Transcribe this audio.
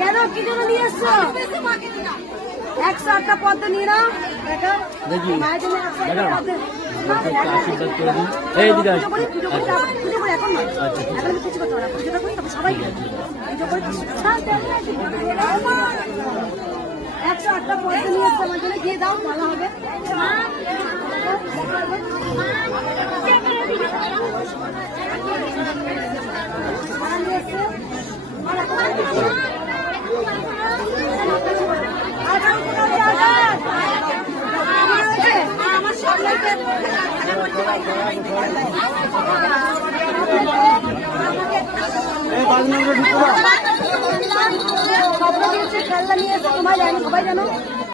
কেন কি জন্য নিয়ে এসছো? 108টা পদ্ম নিয়ে নাও। মায়ের জন্য 108টা পদ্ম। এখন নয়, এখন আমি কিছু করতে পারবো না। পুজোটা করি তবে সবাই পুজো করে 108টা পদ্ম নিয়ে এসছো আমার জন্য, দিয়ে দাও, ভালো হবে। খেলনা নিয়ে এসে তোমায় জানি, সবাই জানো।